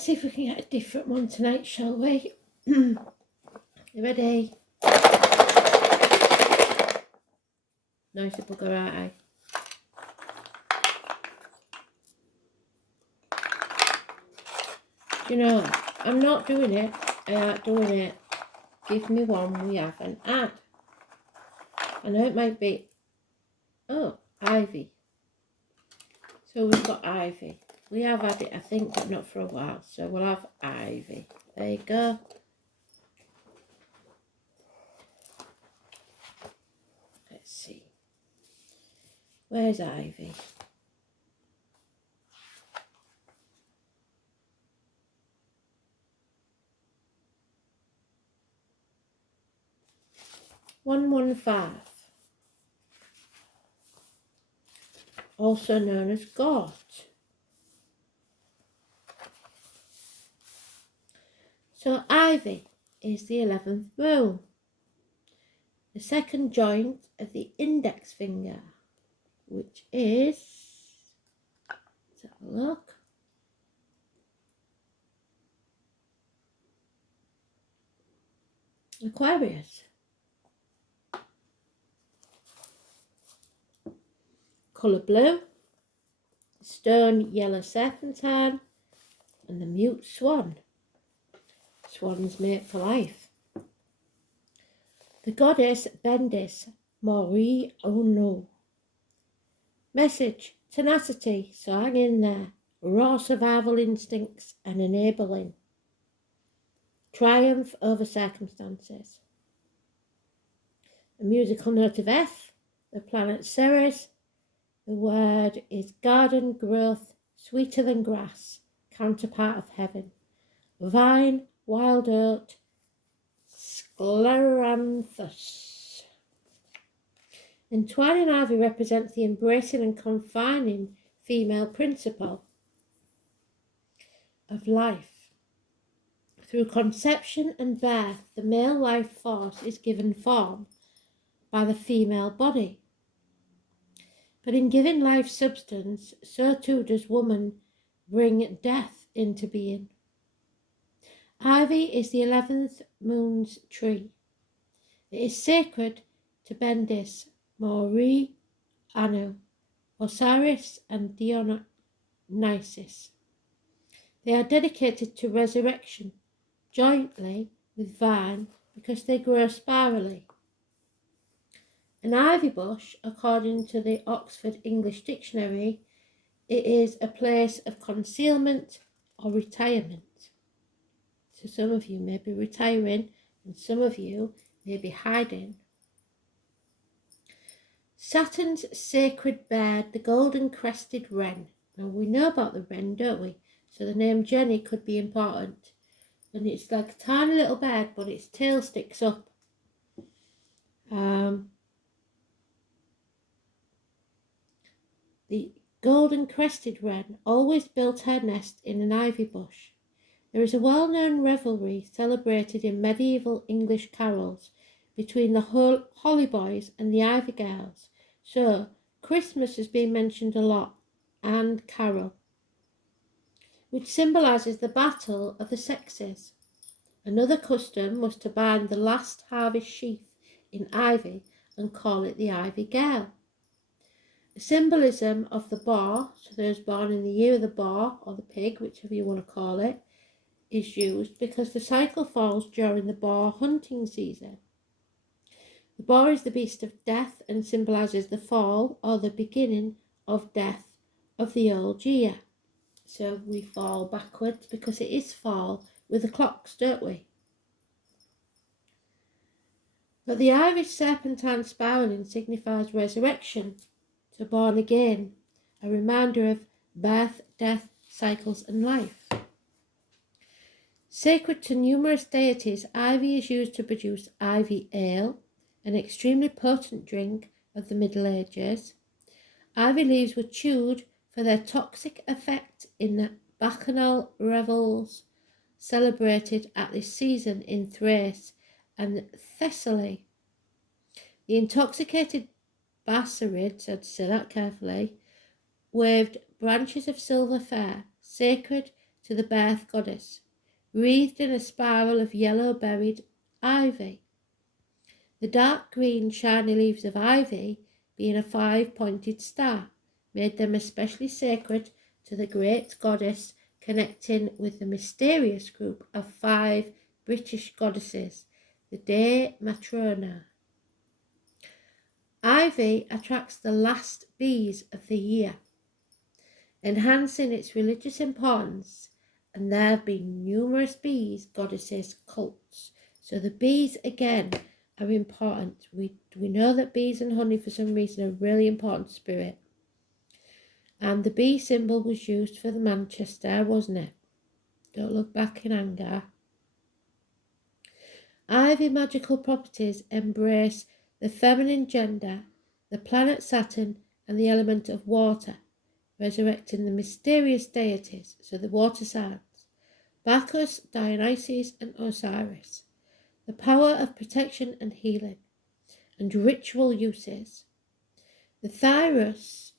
Let's see if we can get a different one tonight, shall we? You ready? Nice bugger, aren't I? Do you know, I'm not doing it. I ain't doing it. Give me one we haven't had. I know it might be... Oh, ivy. So we've got ivy. We have had it, I think, but not for a while. So we'll have ivy. There you go. Let's see. Where's ivy? $115. Also known as gort. So ivy is the 11th moon, the second joint of the index finger, which is, let's have a look, Aquarius. Colour blue, stone yellow serpentine, and the mute swan. Swan's mate for life. The goddess Bendis Mori Ono. Message: tenacity, so hang in there. Raw survival instincts and enabling. Triumph over circumstances. A musical note of F, the planet Ceres. The word is garden growth, sweeter than grass, counterpart of heaven. Vine, wild oat, scleranthus. Entwining ivy represents the embracing and confining female principle of life. Through conception and birth, the male life force is given form by the female body. But in giving life substance, so too does woman bring death into being. Ivy is the 11th moon's tree. It is sacred to Bendis, Mori, Anu, Osiris and Dionysus. They are dedicated to resurrection, jointly with vine, because they grow spirally. An ivy bush, according to the Oxford English Dictionary, it is a place of concealment or retirement. So some of you may be retiring and some of you may be hiding. Saturn's sacred bird, the golden-crested wren. Now we know about the wren, don't we? So the name Jenny could be important. And it's like a tiny little bird, but its tail sticks up. The golden-crested wren always built her nest in an ivy bush. There is a well-known revelry celebrated in medieval English carols between the Holly Boys and the Ivy Girls. So, Christmas has been mentioned a lot, and carol, which symbolises the battle of the sexes. Another custom was to bind the last harvest sheaf in ivy and call it the Ivy Girl. The symbolism of the boar, so those born in the year of the boar, or the pig, whichever you want to call it, is used because the cycle falls during the boar hunting season. The boar is the beast of death and symbolises the fall or the beginning of death of the old year. So we fall backwards because it is fall with the clocks, don't we? But the Irish serpentine spiraling signifies resurrection, so born again, a reminder of birth, death, cycles and life. Sacred to numerous deities, ivy is used to produce ivy ale, an extremely potent drink of the Middle Ages. Ivy leaves were chewed for their toxic effect in the bacchanal revels celebrated at this season in Thrace and Thessaly. The intoxicated Bassarids, I'd say that carefully, waved branches of silver fir, sacred to the birth goddess, wreathed in a spiral of yellow-berried ivy. The dark green shiny leaves of ivy, being a 5-pointed star, made them especially sacred to the great goddess, connecting with the mysterious group of 5 British goddesses, the De Matrona. Ivy attracts the last bees of the year, enhancing its religious importance, and there have been numerous bees goddesses cults. So the bees again are important. We know that bees and honey for some reason are really important spirit. And the bee symbol was used for the Manchester, wasn't it? Don't look back in anger. Ivy magical properties embrace the feminine gender, the planet Saturn, and the element of water, resurrecting the mysterious deities, so the water signs, Bacchus, Dionysus, and Osiris, the power of protection and healing, and ritual uses. The thyrsus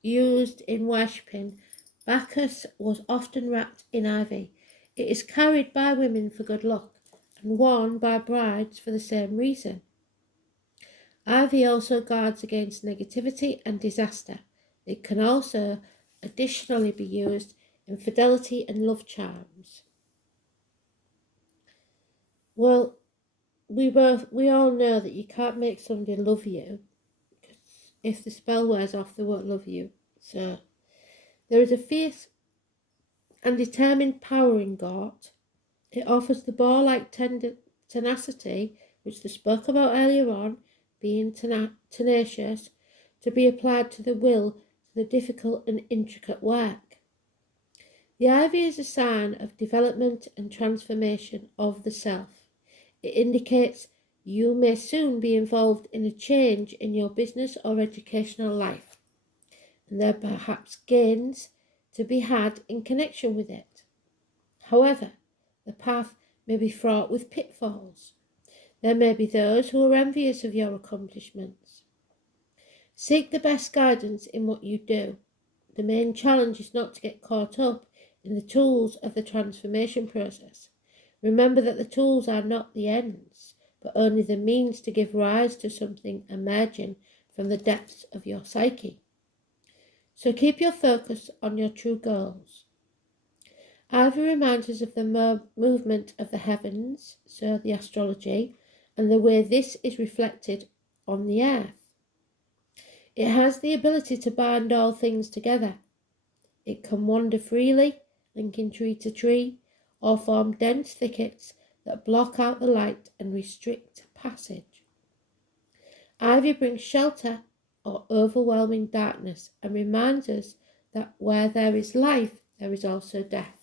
used in worshipping Bacchus was often wrapped in ivy. It is carried by women for good luck and worn by brides for the same reason. Ivy also guards against negativity and disaster. It can also additionally be used in fidelity and love charms. Well, we all know that you can't make somebody love you. If the spell wears off, they won't love you. So there is a fierce and determined power in Gort. It offers the boar-like tenacity, which they spoke about earlier on, being tenacious, to be applied to the will, to the difficult and intricate work. The ivy is a sign of development and transformation of the self. It indicates you may soon be involved in a change in your business or educational life, and there are perhaps gains to be had in connection with it. However, the path may be fraught with pitfalls. There may be those who are envious of your accomplishments. Seek the best guidance in what you do. The main challenge is not to get caught up in the tools of the transformation process. Remember that the tools are not the ends, but only the means to give rise to something emerging from the depths of your psyche. So keep your focus on your true goals. Ivy reminds us of the movement of the heavens, so the astrology, and the way this is reflected on the earth. It has the ability to bind all things together. It can wander freely, linking tree to tree, or form dense thickets that block out the light and restrict passage. Ivy brings shelter or overwhelming darkness and reminds us that where there is life, there is also death.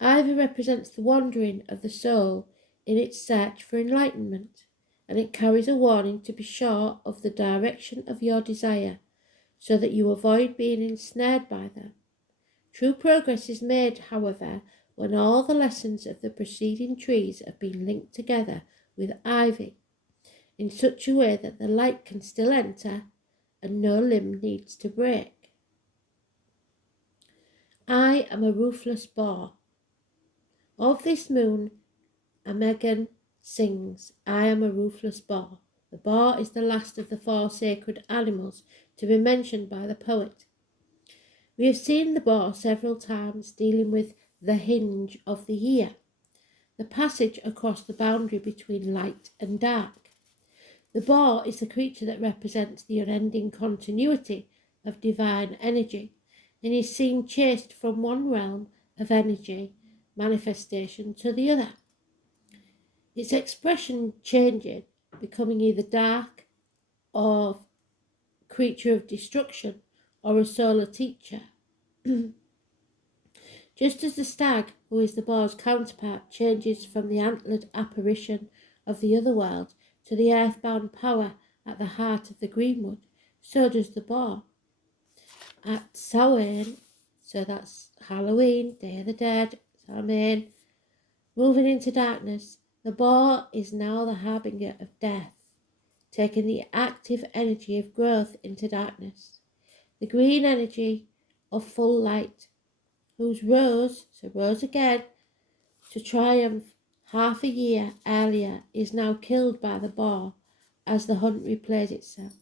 Ivy represents the wandering of the soul in its search for enlightenment, and it carries a warning to be sure of the direction of your desire, so that you avoid being ensnared by them. True progress is made, however, when all the lessons of the preceding trees have been linked together with ivy, in such a way that the light can still enter and no limb needs to break. I am a ruthless boar. Of this moon, a Megan sings, I am a ruthless boar. The boar is the last of the 4 sacred animals to be mentioned by the poet. We have seen the boar several times dealing with the hinge of the year, the passage across the boundary between light and dark. The boar is the creature that represents the unending continuity of divine energy, and is seen chased from one realm of energy manifestation to the other. Its expression changing, becoming either dark or creature of destruction or a solar teacher. Just as the stag, who is the boar's counterpart, changes from the antlered apparition of the other world to the earthbound power at the heart of the greenwood, so does the boar. At Samhain, so that's Halloween, Day of the Dead, Samhain, moving into darkness, the boar is now the harbinger of death, taking the active energy of growth into darkness. the green energy of full light, whose rose again, to triumph half a year earlier, is now killed by the boar as the hunt replays itself.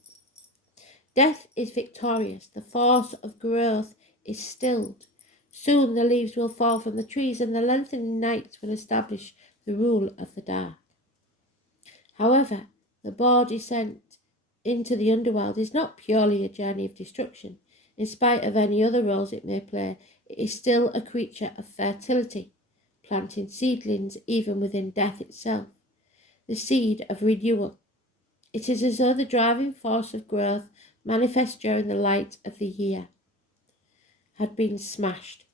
Death is victorious, the force of growth is stilled. Soon the leaves will fall from the trees and the lengthening nights will establish the rule of the dark. However, the boar descent into the underworld is not purely a journey of destruction. In spite of any other roles it may play, it is still a creature of fertility, planting seedlings even within death itself, the seed of renewal. It is as though the driving force of growth, manifest during the light of the year, had been smashed,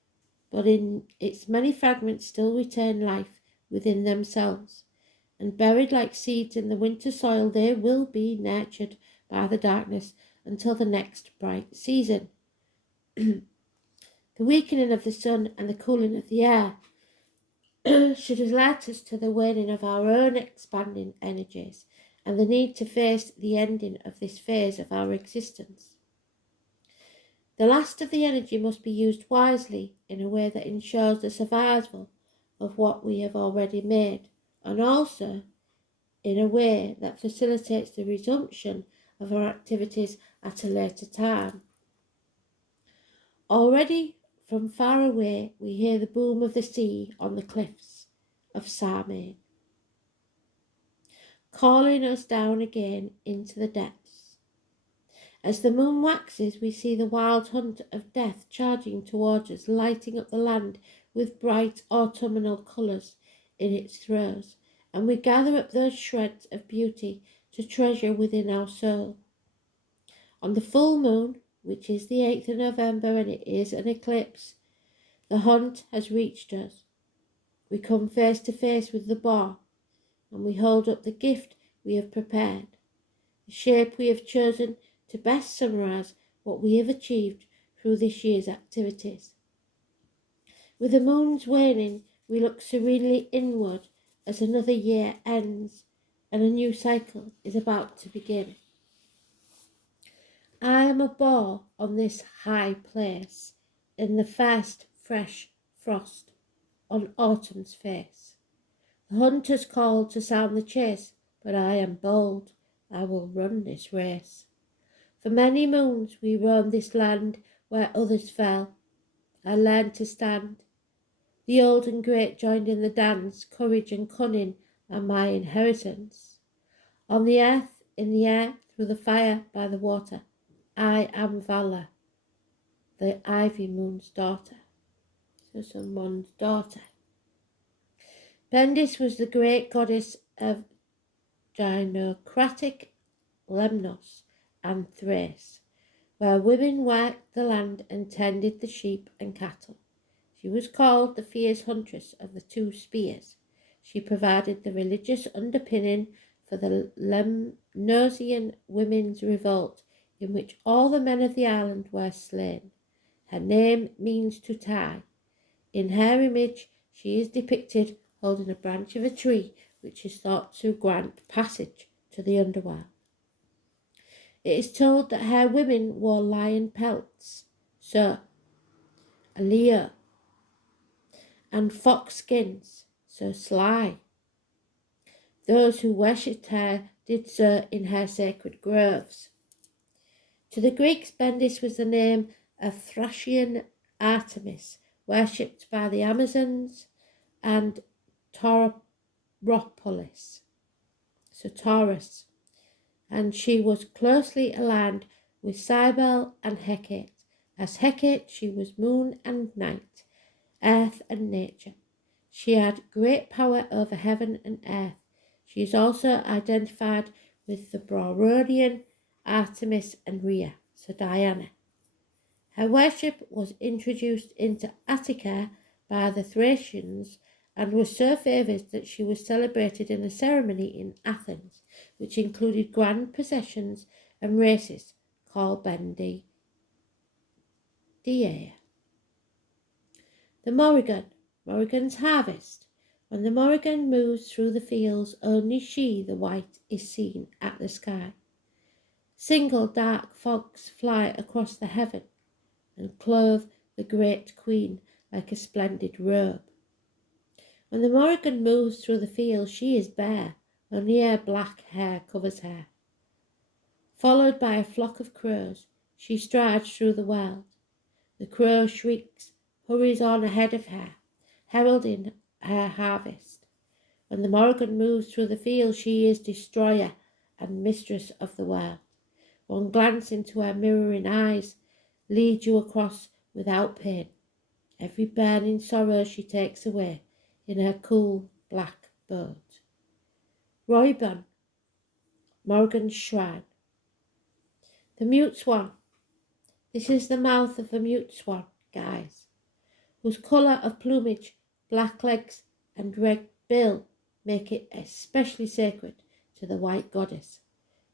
but in its many fragments still retain life within themselves, and buried like seeds in the winter soil, they will be nurtured by the darkness until the next bright season. The weakening of the sun and the cooling of the air should alert us to the waning of our own expanding energies and the need to face the ending of this phase of our existence. The last of the energy must be used wisely in a way that ensures the survival of what we have already made, and also in a way that facilitates the resumption of our activities at a later time. Already from far away we hear the boom of the sea on the cliffs of Sarmain, calling us down again into the depths. As the moon waxes, we see the wild hunt of death charging towards us, lighting up the land with bright autumnal colours in its throes, and we gather up those shreds of beauty to treasure within our soul. On the full moon, which is the 8th of November and it is an eclipse, the hunt has reached us. We come face to face with the boar, and we hold up the gift we have prepared, the shape we have chosen to best summarise what we have achieved through this year's activities. With the moon's waning, we look serenely inward as another year ends and a new cycle is about to begin. I am a boar on this high place, in the first fresh frost on autumn's face. The hunters call to sound the chase, but I am bold, I will run this race. For many moons we roamed this land where others fell. I learned to stand. The old and great joined in the dance, courage and cunning are my inheritance. On the earth, in the air, through the fire, by the water, I am Vala, the ivy moon's daughter. So someone's daughter. Bendis was the great goddess of gynocratic Lemnos and Thrace, where women worked the land and tended the sheep and cattle. She was called the fierce huntress of the two spears. She provided the religious underpinning for the Lemnosian women's revolt, in which all the men of the island were slain. Her name means to tie. In her image, she is depicted holding a branch of a tree, which is thought to grant passage to the underworld. It is told that her women wore lion pelts, so a leo, and fox skins, so sly. Those who worshipped her did so in her sacred groves. To the Greeks, Bendis was the name of Thracian Artemis, worshipped by the Amazons and Tauropolis, so Taurus, and she was closely aligned with Cybele and Hecate. As Hecate, she was moon and night, earth and nature. She had great power over heaven and earth. She is also identified with the Broronian Artemis and Rhea, so Diana. Her worship was introduced into Attica by the Thracians and was so favoured that she was celebrated in a ceremony in Athens, which included grand processions and races called Bendidia. The Morrigan's harvest. When the Morrigan moves through the fields, only she, the white, is seen at the sky. Single dark fogs fly across the heaven and clothe the great queen like a splendid robe. When the Morrigan moves through the fields, she is bare, only her black hair covers her. Followed by a flock of crows, she strides through the world. The crow shrieks, hurries on ahead of her, heralding her harvest. When the Morrigan moves through the fields, she is destroyer and mistress of the world. One glance into her mirroring eyes leads you across without pain. Every burning sorrow she takes away in her cool black boat. Royburn, Morrigan's Shrine. The mute swan. This is the mouth of a mute swan, guys, whose colour of plumage, black legs and red bill make it especially sacred to the white goddess.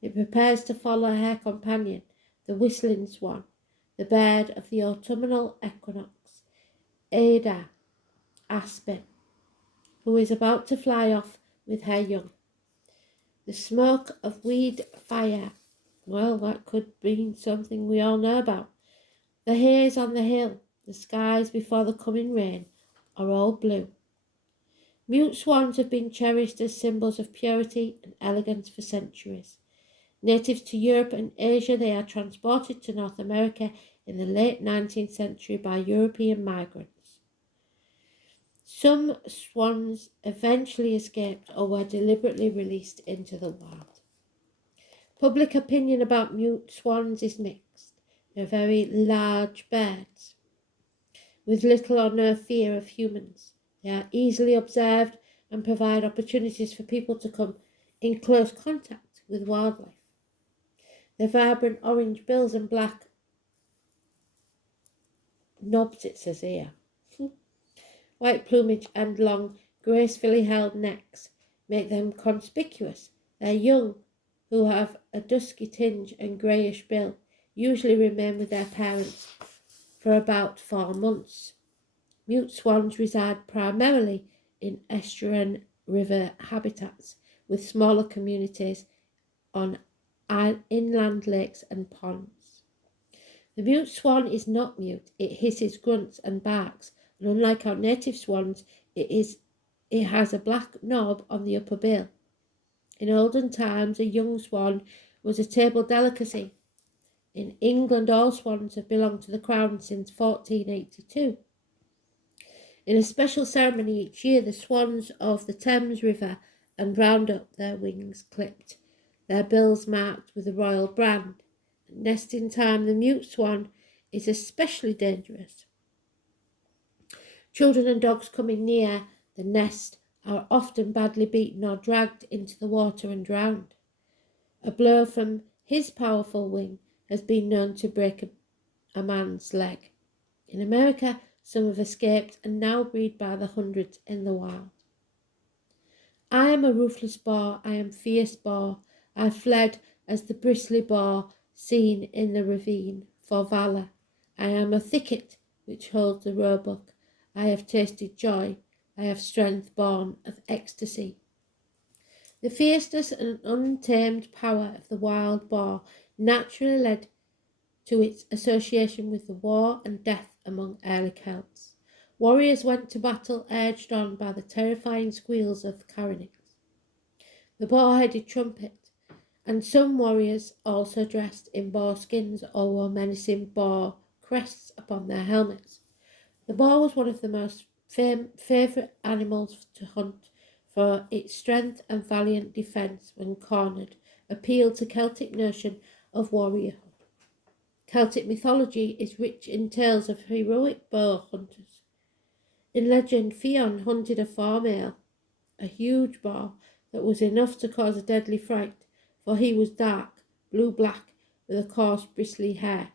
It prepares to follow her companion, the whistling swan, the bird of the autumnal equinox, Ada Aspen, who is about to fly off with her young. The smoke of weed fire, well, that could mean something we all know about. The haze on the hill, the skies before the coming rain, are all blue. Mute swans have been cherished as symbols of purity and elegance for centuries. Native to Europe and Asia, they are transported to North America in the late 19th century by European migrants. Some swans eventually escaped or were deliberately released into the wild. Public opinion about mute swans is mixed. They're very large birds with little or no fear of humans. They are easily observed and provide opportunities for people to come in close contact with wildlife. Their vibrant orange bills and black knobs, it says here, white plumage and long, gracefully held necks make them conspicuous. Their young, who have a dusky tinge and greyish bill, usually remain with their parents for about 4 months. Mute swans reside primarily in estuarine river habitats, with smaller communities on inland lakes and ponds. The mute swan is not mute. It hisses, grunts and barks, and unlike our native swans, it has a black knob on the upper bill. In olden times, a young swan was a table delicacy. In England, all swans have belonged to the crown since 1482. In a special ceremony each year, the swans of the Thames River and round up their wings clipped, their bills marked with the royal brand. At nesting time, the mute swan is especially dangerous. Children and dogs coming near the nest are often badly beaten or dragged into the water and drowned. A blow from his powerful wing has been known to break a man's leg. In America, some have escaped and now breed by the hundreds in the wild. I am a ruthless boar, I am fierce boar. I fled as the bristly boar seen in the ravine for valour. I am a thicket which holds the roebuck. I have tasted joy. I have strength born of ecstasy. The fierceness and untamed power of the wild boar naturally led to its association with the war and death among early Celts. Warriors went to battle urged on by the terrifying squeals of carronades, the boar-headed trumpet, and some warriors also dressed in boar skins or wore menacing boar crests upon their helmets. The boar was one of the most favourite animals to hunt, for its strength and valiant defence when cornered appealed to Celtic notion of warriorhood. Celtic mythology is rich in tales of heroic boar hunters. In legend, Fionn hunted a far male, a huge boar that was enough to cause a deadly fright, for he was dark, blue-black, with a coarse, bristly hair,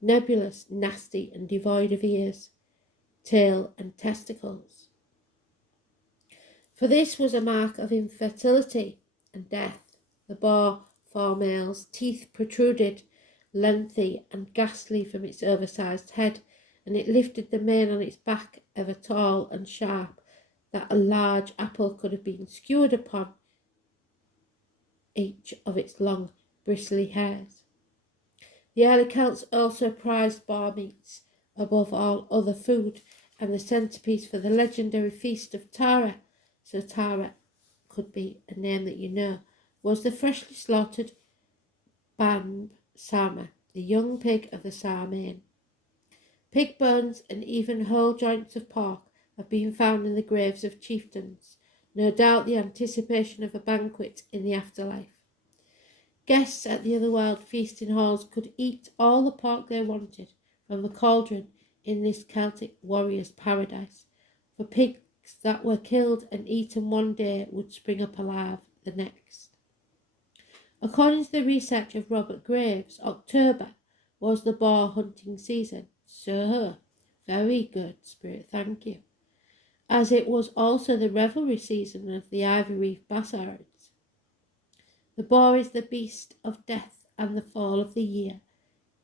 nebulous, nasty, and devoid of ears, tail, and testicles. For this was a mark of infertility and death. The boar, far male's teeth protruded, lengthy and ghastly from its oversized head, and it lifted the mane on its back ever tall and sharp, that a large apple could have been skewered upon each of its long, bristly hairs. The early Celts also prized boar meats above all other food, and the centrepiece for the legendary feast of Tara, so Tara could be a name that you know, was the freshly slaughtered Bamb Sama, the young pig of the Samain. Pig bones and even whole joints of pork have been found in the graves of chieftains, no doubt the anticipation of a banquet in the afterlife. Guests at the otherworld feasting halls could eat all the pork they wanted from the cauldron in this Celtic warrior's paradise, for pigs that were killed and eaten one day would spring up alive the next. According to the research of Robert Graves, October was the boar hunting season. So, very good, Spirit, thank you. As it was also the revelry season of the Ivy Reef Bassards. The boar is the beast of death, and the fall of the year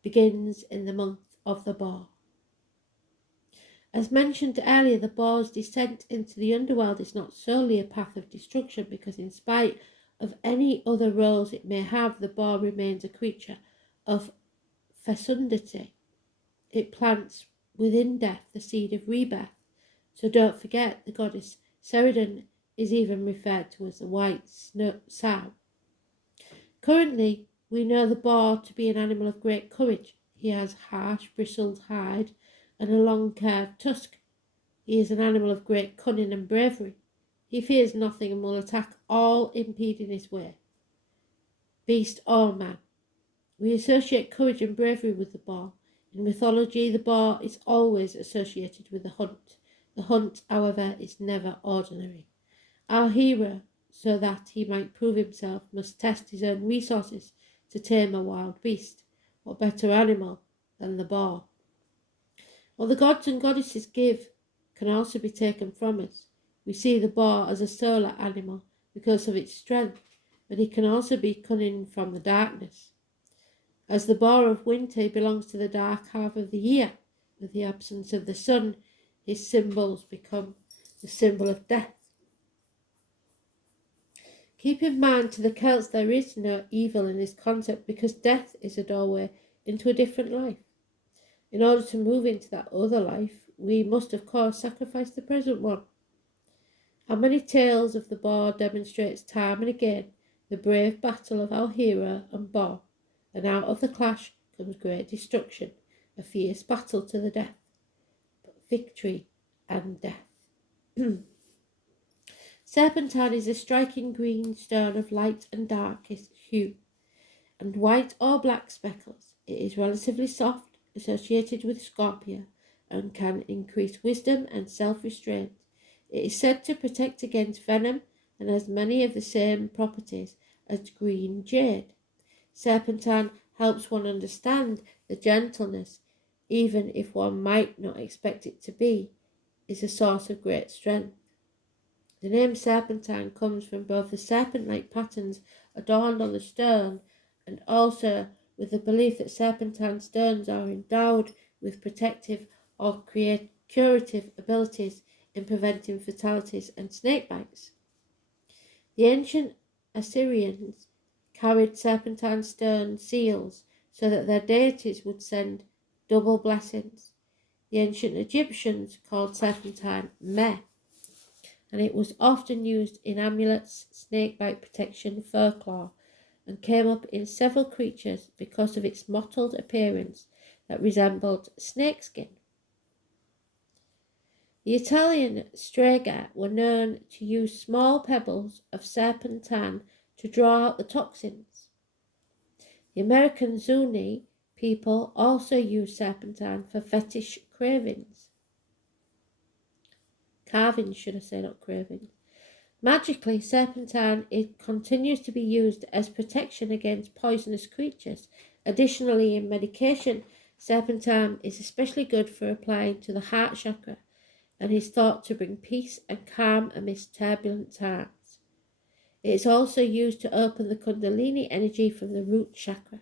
begins in the month of the boar. As mentioned earlier, the boar's descent into the underworld is not solely a path of destruction, because in spite of any other roles it may have, the boar remains a creature of fecundity. It plants within death the seed of rebirth. So don't forget, the goddess Ceridon is even referred to as the white sow. Currently, we know the boar to be an animal of great courage. He has harsh, bristled hide and a long curved tusk. He is an animal of great cunning and bravery. He fears nothing and will attack all impeding his way, beast or man. We associate courage and bravery with the boar. In mythology, the boar is always associated with the hunt. The hunt, however, is never ordinary. Our hero, so that he might prove himself, must test his own resources to tame a wild beast. What better animal than the boar? What the gods and goddesses give can also be taken from us. We see the boar as a solar animal because of its strength, but it can also be cunning from the darkness. As the boar of winter, he belongs to the dark half of the year. With the absence of the sun, his symbols become the symbol of death. Keep in mind, to the Celts there is no evil in this concept, because death is a doorway into a different life. In order to move into that other life, we must of course sacrifice the present one. How many tales of the boar demonstrates time and again the brave battle of our hero and boar, and out of the clash comes great destruction, a fierce battle to the death, but victory and death. Serpentine is a striking green stone of light and darkest hue, and white or black speckles. It is relatively soft, associated with Scorpio, and can increase wisdom and self-restraint. It is said to protect against venom and has many of the same properties as green jade. Serpentine helps one understand the gentleness, even if one might not expect it to be, is a source of great strength. The name serpentine comes from both the serpent-like patterns adorned on the stone and also with the belief that serpentine stones are endowed with protective or curative abilities in preventing fatalities and snake bites. The ancient Assyrians carried serpentine stone seals so that their deities would send double blessings. The ancient Egyptians called serpentine meh, and it was often used in amulets, snakebite protection, folklore, and came up in several creatures because of its mottled appearance that resembled snakeskin. The Italian strega were known to use small pebbles of serpentine to draw out the toxins. The American Zuni people also use serpentine for fetish carvings, should I say, not cravings. Magically, serpentine continues to be used as protection against poisonous creatures. Additionally, in medication, serpentine is especially good for applying to the heart chakra and is thought to bring peace and calm amidst turbulent times. It is also used to open the Kundalini energy from the root chakra.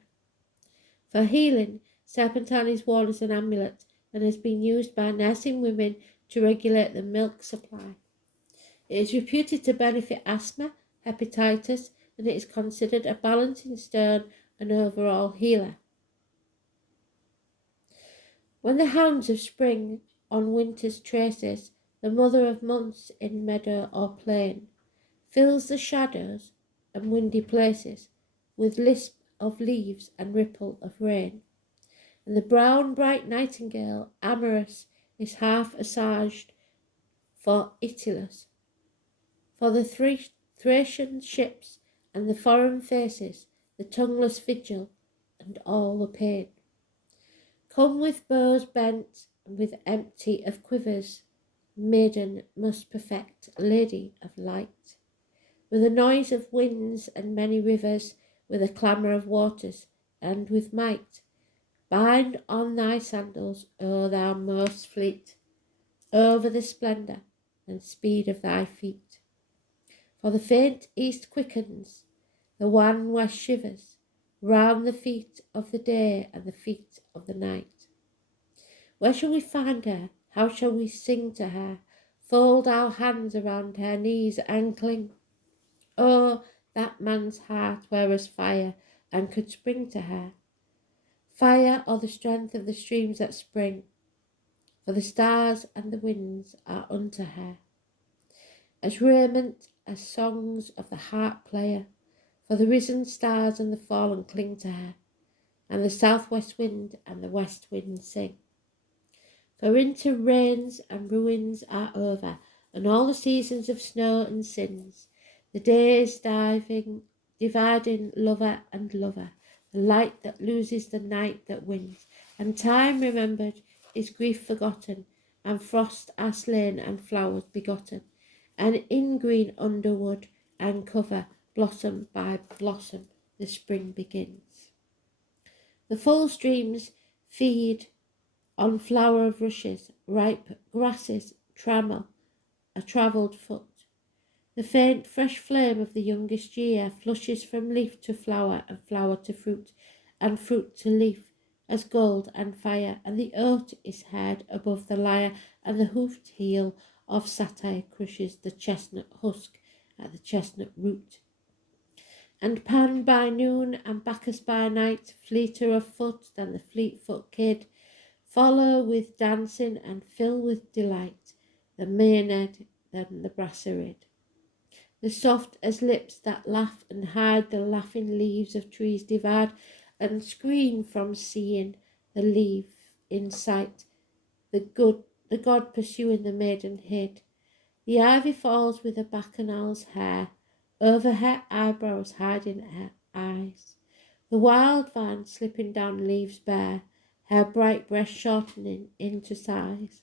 For healing, serpentine is worn as an amulet and has been used by nursing women to regulate the milk supply. It is reputed to benefit asthma, hepatitis, and it is considered a balancing stone and overall healer. When the hounds of spring on winter's traces, the mother of months in meadow or plain, fills the shadows and windy places with lisp of leaves and ripple of rain. And the brown bright nightingale, amorous, is half assuaged for Itylus, for the Thracian ships and the foreign faces, the tongueless vigil and all the pain. Come with bows bent and with empty of quivers, maiden must perfect, lady of light. With a noise of winds and many rivers, with a clamour of waters, and with might, bind on thy sandals, O thou most fleet, over the splendour and speed of thy feet. For the faint east quickens, the wan west shivers, round the feet of the day and the feet of the night. Where shall we find her? How shall we sing to her? Fold our hands around her knees and cling. Oh, that man's heart were as fire and could spring to her. Fire or the strength of the streams that spring, for the stars and the winds are unto her. As raiment, as songs of the harp player, for the risen stars and the fallen cling to her, and the southwest wind and the west wind sing. For winter rains and ruins are over, and all the seasons of snow and sins, the days dividing lover and lover, the light that loses, the night that wins, and time remembered is grief forgotten, and frost are slain and flowers begotten, and in green underwood and cover, blossom by blossom, the spring begins. The full streams feed on flower of rushes, ripe grasses, trammel, a travelled foot. The faint fresh flame of the youngest year flushes from leaf to flower and flower to fruit, and fruit to leaf, as gold and fire, and the oat is heard above the lyre, and the hoofed heel of satire crushes the chestnut husk at the chestnut root. And Pan by noon and Bacchus by night, fleeter of foot than the fleet-foot kid, follow with dancing and fill with delight the Maenad than the Brasserid. The soft as lips that laugh and hide the laughing leaves of trees divide and screen from seeing the leaf in sight. The god pursuing the maiden hid. The ivy falls with a bacchanal's hair over her eyebrows hiding her eyes. The wild vine slipping down leaves bare, her bright breast shortening into sighs.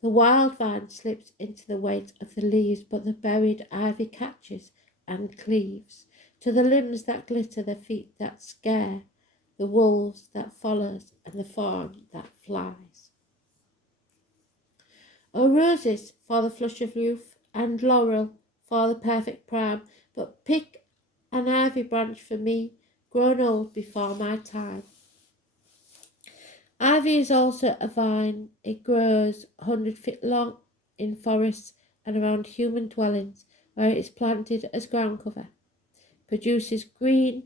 The wild vine slips into the weight of the leaves, but the buried ivy catches and cleaves to the limbs that glitter, the feet that scare, the wolves that follows, and the fawn that flies. O roses for the flush of youth, and laurel for the perfect prime, but pick an ivy branch for me, grown old before my time. Ivy is also a vine. It grows 100 feet long in forests and around human dwellings where it is planted as ground cover. Produces green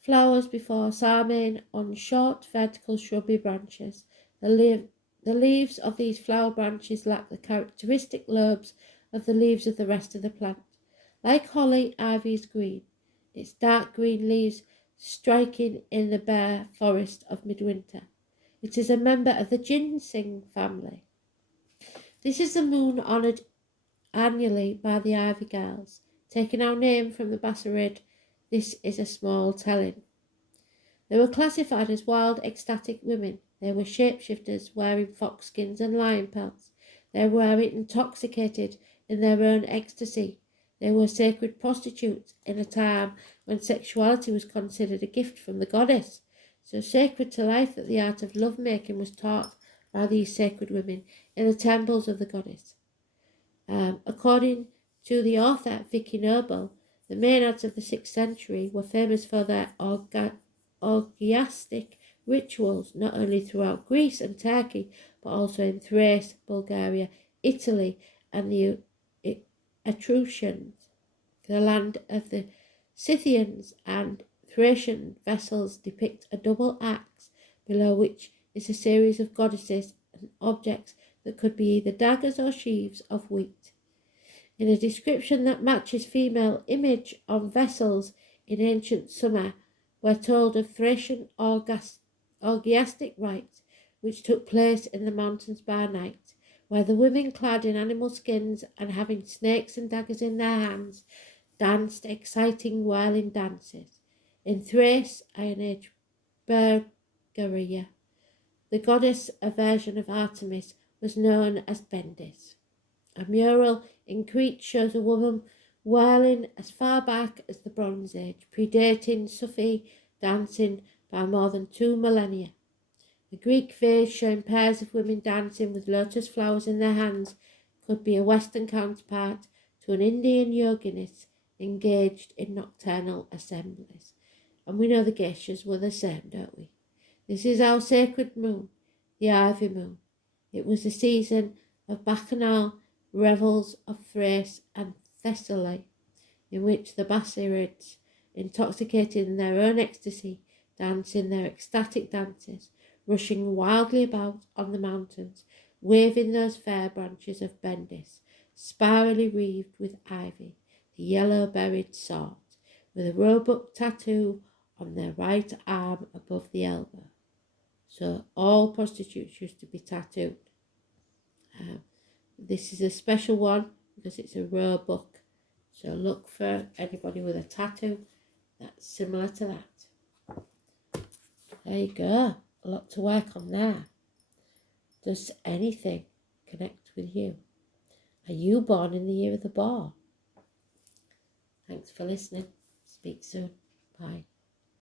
flowers before psalming on short vertical shrubby branches. The leaves of these flower branches lack the characteristic lobes of the leaves of the rest of the plant. Like holly, ivy is green, its dark green leaves striking in the bare forest of midwinter. It is a member of the ginseng family. This is the moon honoured annually by the ivy girls. Taking our name from the Bassarid, this is a small telling. They were classified as wild, ecstatic women. They were shapeshifters wearing fox skins and lion pelts. They were intoxicated in their own ecstasy. They were sacred prostitutes in a time when sexuality was considered a gift from the goddess. So sacred to life that the art of love-making was taught by these sacred women in the temples of the goddess. According to the author Vicky Noble, the Maenads of the 6th century were famous for their orgiastic rituals, not only throughout Greece and Turkey, but also in Thrace, Bulgaria, Italy, and the Etruscans, the land of the Scythians and Thracian vessels depict a double axe below which is a series of goddesses and objects that could be either daggers or sheaves of wheat. In a description that matches female image on vessels in ancient Sumer, we're told of Thracian orgiastic rites which took place in the mountains by night, where the women, clad in animal skins and having snakes and daggers in their hands, danced exciting whirling dances. In Thrace, Iron Age Bulgaria, the goddess, a version of Artemis, was known as Bendis. A mural in Crete shows a woman whirling as far back as the Bronze Age, predating Sufi dancing by more than 2 millennia. The Greek vase showing pairs of women dancing with lotus flowers in their hands could be a Western counterpart to an Indian yoginis engaged in nocturnal assemblies. And we know the geishas were the same, don't we? This is our sacred moon, the ivy moon. It was the season of bacchanal revels of Thrace and Thessaly, in which the Basarids, intoxicated in their own ecstasy, dance in their ecstatic dances, rushing wildly about on the mountains, waving those fair branches of Bendis, spirally wreathed with ivy, the yellow-berried sort, with a roebuck tattoo on their right arm above the elbow. So all prostitutes used to be tattooed. This is a special one because it's a roebuck. So look for anybody with a tattoo that's similar to that. There you go. A lot to work on there. Does anything connect with you? Are you born in the year of the boar? Thanks for listening. Speak soon. Bye.